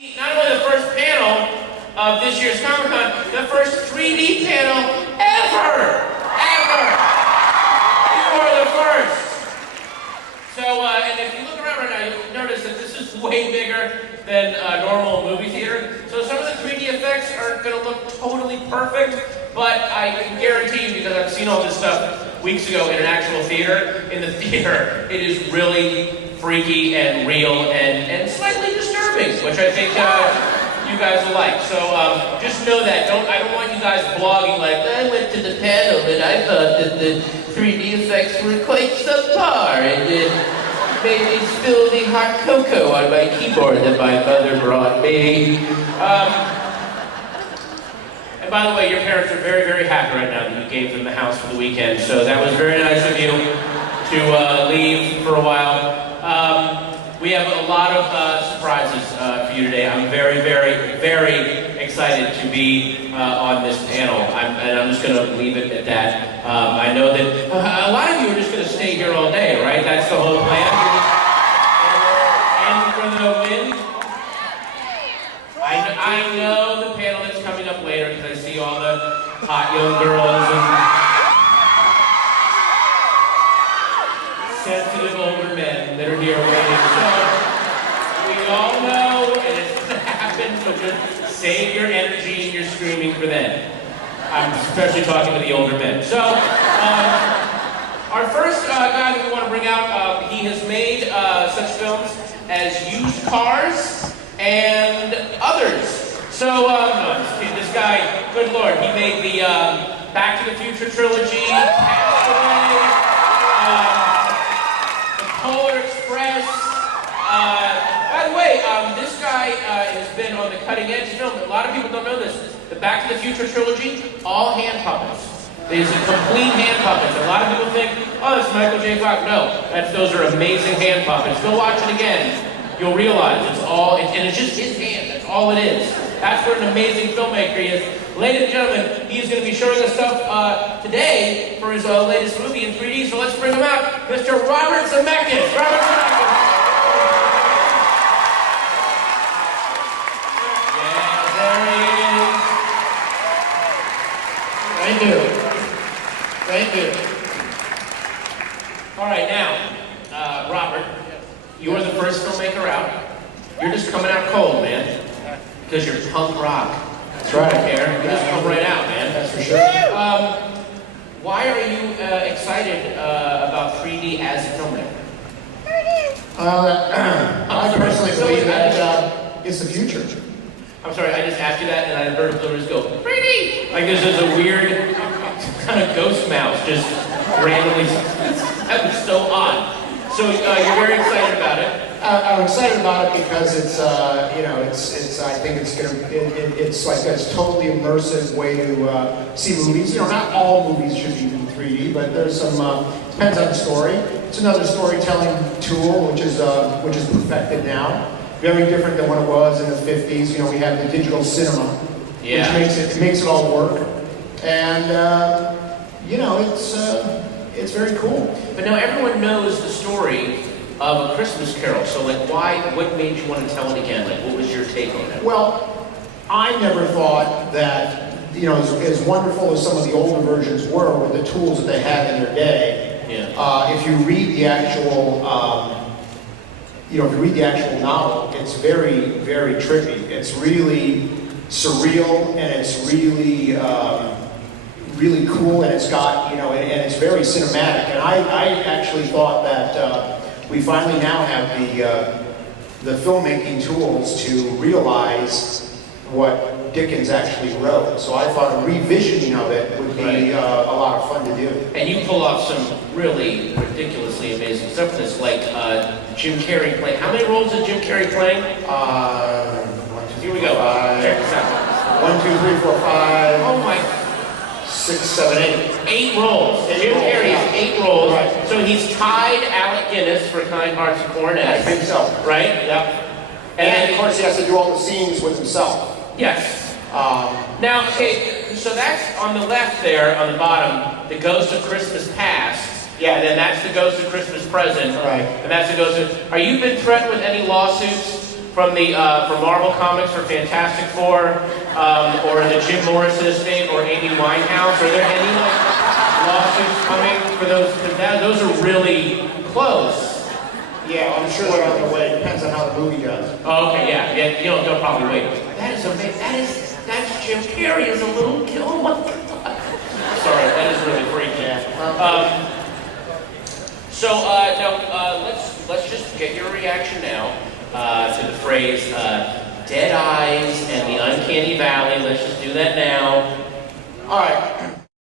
Not only the first panel of this year's Comic-Con, the first 3D panel ever! You are the first! So, and if you look around right now, you'll notice that this is way bigger than a normal movie theater. So some of the 3D effects aren't going to look totally perfect, but I can guarantee you, because I've seen all this stuff weeks ago in an actual theater, in the theater, it is really freaky and real and slightly disturbing, which I think you guys will like. So just know that. I don't want you guys blogging like, I went to the panel and I thought that the 3D effects were quite subpar and it made me spill the hot cocoa on my keyboard that my mother brought me. And by the way, your parents are very, very happy right now that you gave them the house for the weekend. So that was very nice of you to leave for a while. We have a lot of surprises for you today. I'm very, very, very excited to be on this panel, and I'm just going to leave it at that. I know that a lot of you are just going to stay here all day, right? That's the whole plan. And for the win, I know the panel that's coming up later because I see all the hot young girls and sensitive older men that are here waiting. So we all know, and it's going to happen, so just save your energy and your screaming for them. I'm especially talking to the older men. So our first guy that we want to bring out, he has made such films as Used Cars and others. So this guy, good Lord, he made the Back to the Future trilogy, Castaway, Polar Express. By the way, this guy has been on the cutting edge film. A lot of people don't know this. The Back to the Future trilogy, all hand puppets. These are complete hand puppets. A lot of people think, oh, that's Michael J. Fox. No, those are amazing hand puppets. Go watch it again. You'll realize it's all, and it's just his hand. That's all it is. That's what an amazing filmmaker he is. Ladies and gentlemen, he is going to be showing us stuff today for his latest movie in 3D. So let's bring him out, Mr. Robert Zemeckis. Robert Zemeckis. Yeah, there he is. Thank you. All right, now, Robert, you are the first filmmaker out. You're just coming out cold, man, because you're punk rock. That's right. I don't care. You just come right out, man. That's for sure. Why are you excited about 3D as a filmmaker? I personally believe that it's the future. I'm sorry, I just asked you that, and I heard Flores go, 3D! Like this is a weird kind of ghost mouse just randomly. That was so odd. So you're very excited about it. I'm excited about it because it's, it's. I think it's gonna. It's like a totally immersive way to see movies. Not all movies should be in 3D, but there's some. Depends on the story. It's another storytelling tool which is perfected now. Very different than what it was in the 50s. We have the digital cinema, which makes it all work, and it's very cool. But now everyone knows the story of A Christmas Carol. So, what made you want to tell it again? What was your take on it? Well, I never thought that, as wonderful as some of the older versions were with the tools that they had in their day. Yeah. If you read the actual, novel, it's very, very trippy. It's really surreal and it's really, really cool, and it's got, and it's very cinematic. And I actually thought that we finally now have the filmmaking tools to realize what Dickens actually wrote. So I thought a revisioning of it would be a lot of fun to do. And you pull off some really ridiculously amazing stuff. This, like Jim Carrey playing. How many roles did Jim Carrey play? Here we go. Check this out. 1, 2, 3, 4, 5. Oh my. 6, 7, 8. 8 roles. Jim Carrey has 8 roles. Right. So he's tied Alec Guinness for Kind Hearts and Cornets. I think so. Right? Yep. And then, of course, he has to do all the scenes with himself. Yes. Now, okay, so that's on the left there, on the bottom, the Ghost of Christmas Past. Yeah. And then that's the Ghost of Christmas Present. Right. And that's the Ghost of... Are you been threatened with any lawsuits from Marvel Comics for Fantastic Four, or the Jim Morrison estate, or Amy Winehouse? Are there any like lawsuits coming for those? Because those are really close. Yeah, I'm sure they're on their way. Depends on how the movie does. Oh, okay, yeah, they'll probably wait. That is amazing. That's Jim Carrey as a little kid. Oh my God. Sorry, that is really freaky. Now let's just get your reaction now to the phrase "dead eyes" and the uncanny valley. Let's just do that now. All right.